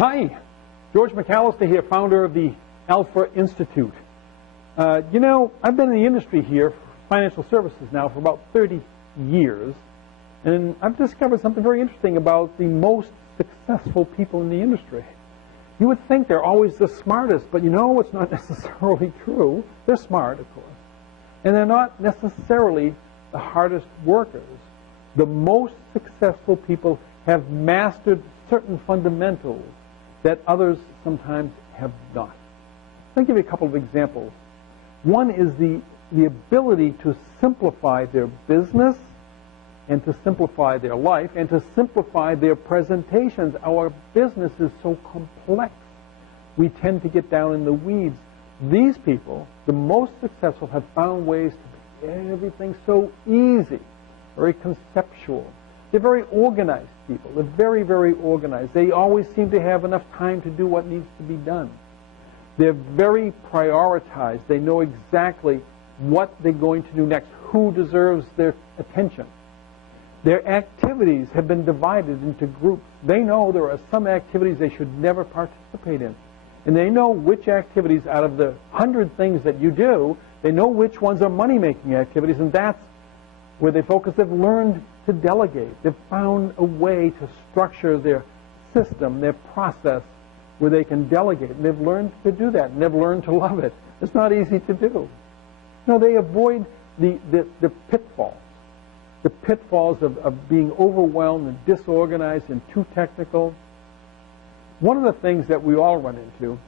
Hi, George MacAllister here, founder of the Alpha Institute. You know, I've been in the industry here, financial services now, for about 30 years, and I've discovered something very interesting about the most successful people in the industry. You would think they're always the smartest, but you know it's not necessarily true. They're smart, of course, and they're not necessarily the hardest workers. The most successful people have mastered certain fundamentals that others sometimes have not. I'll give you a couple of examples. One is the ability to simplify their business and to simplify their life and to simplify their presentations. Our business is so complex. We tend to get down in the weeds. These people, the most successful, have found ways to make everything so easy, very conceptual. They're very organized people. They're very, very organized. They always seem to have enough time to do what needs to be done. They're very prioritized. They know exactly what they're going to do next, who deserves their attention. Their activities have been divided into groups. They know there are some activities they should never participate in. And they know which activities out of the 100 things that you do, they know which ones are money-making activities, and that's where they focus. They've learned to delegate. They've found a way to structure their system, their process, where they can delegate. And they've learned to do that, and they've learned to love it. It's not easy to do. No, they avoid the pitfalls of being overwhelmed and disorganized and too technical. One of the things that we all run into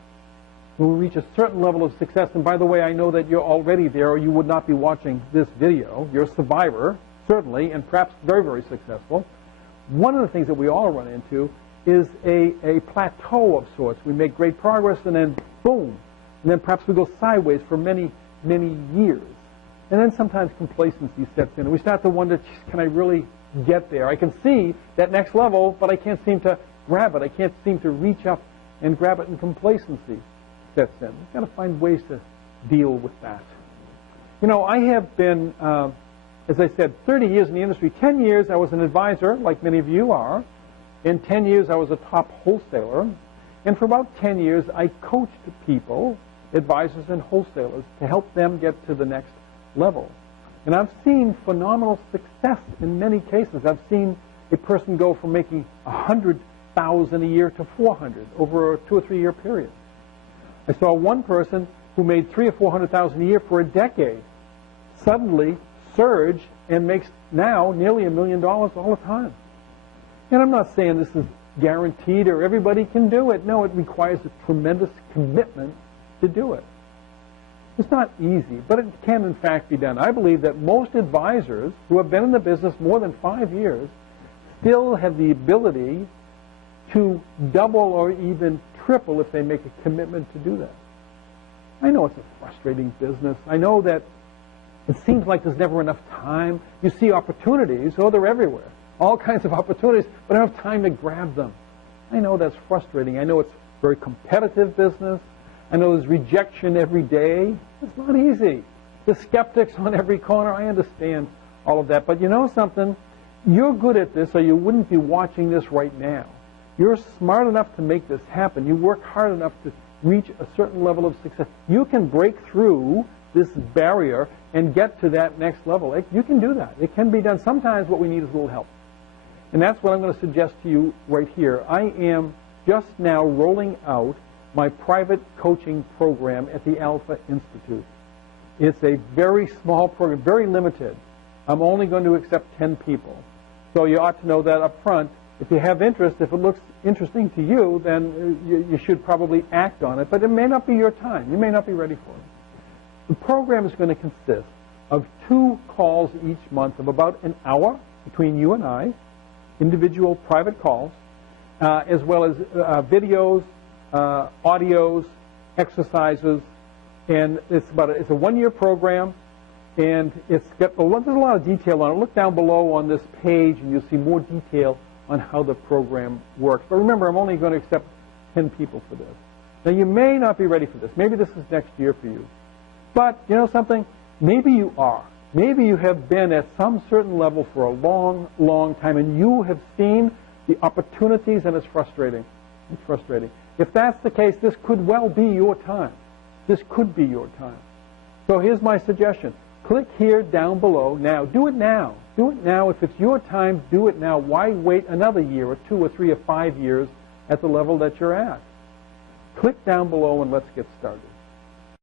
when we reach a certain level of success, and by the way, I know that you're already there or you would not be watching this video. You're a survivor, certainly, and perhaps very, very successful. One of the things that we all run into is a plateau of sorts. We make great progress and then boom, and then perhaps we go sideways for many, many years. And then sometimes complacency sets in, and we start to wonder, can I really get there? I can see that next level, but I can't seem to grab it. I can't seem to reach up and grab it, and complacency sets in. We've got to find ways to deal with that. You know, I have been, as I said, 30 years in the industry. 10 years I was an advisor, like many of you are. In 10 years I was a top wholesaler. And for about 10 years I coached people, advisors and wholesalers, to help them get to the next level. And I've seen phenomenal success in many cases. I've seen a person go from making $100,000 a year to $400,000 over a 2 or 3 year period. I saw one person who made $300,000 or $400,000 a year for a decade suddenly surge and makes now nearly $1 million all the time. And I'm not saying this is guaranteed or everybody can do it. No, it requires a tremendous commitment to do it. It's not easy, but it can in fact be done. I believe that most advisors who have been in the business more than 5 years still have the ability to double or even triple if they make a commitment to do that. I know it's a frustrating business. I know that it seems like there's never enough time. You see opportunities, oh, they're everywhere. All kinds of opportunities, but I don't have time to grab them. I know that's frustrating. I know it's a very competitive business. I know there's rejection every day. It's not easy. The skeptics on every corner, I understand all of that. But you know something? You're good at this or you wouldn't be watching this right now. You're smart enough to make this happen. You work hard enough to reach a certain level of success. You can break through this barrier and get to that next level. You can do that. It can be done. Sometimes what we need is a little help. And that's what I'm going to suggest to you right here. I am just now rolling out my private coaching program at the Alpha Institute. It's a very small program, very limited. I'm only going to accept 10 people. So you ought to know that up front. If you have interest, if it looks interesting to you, then you should probably act on it. But it may not be your time. You may not be ready for it. The program is going to consist of 2 calls each month of about an hour between you and I, individual private calls, as well as videos, audios, exercises, and it's a 1-year program, and there's a lot of detail on it. Look down below on this page, and you'll see more detail on how the program works. But remember, I'm only going to accept 10 people for this. Now, you may not be ready for this. Maybe this is next year for you. But you know something? Maybe you are. Maybe you have been at some certain level for a long, long time, and you have seen the opportunities, and it's frustrating. It's frustrating. If that's the case, this could well be your time. This could be your time. So here's my suggestion. Click here down below now. Do it now. Do it now. If it's your time, do it now. Why wait another year or 2 or 3 or 5 years at the level that you're at? Click down below and let's get started.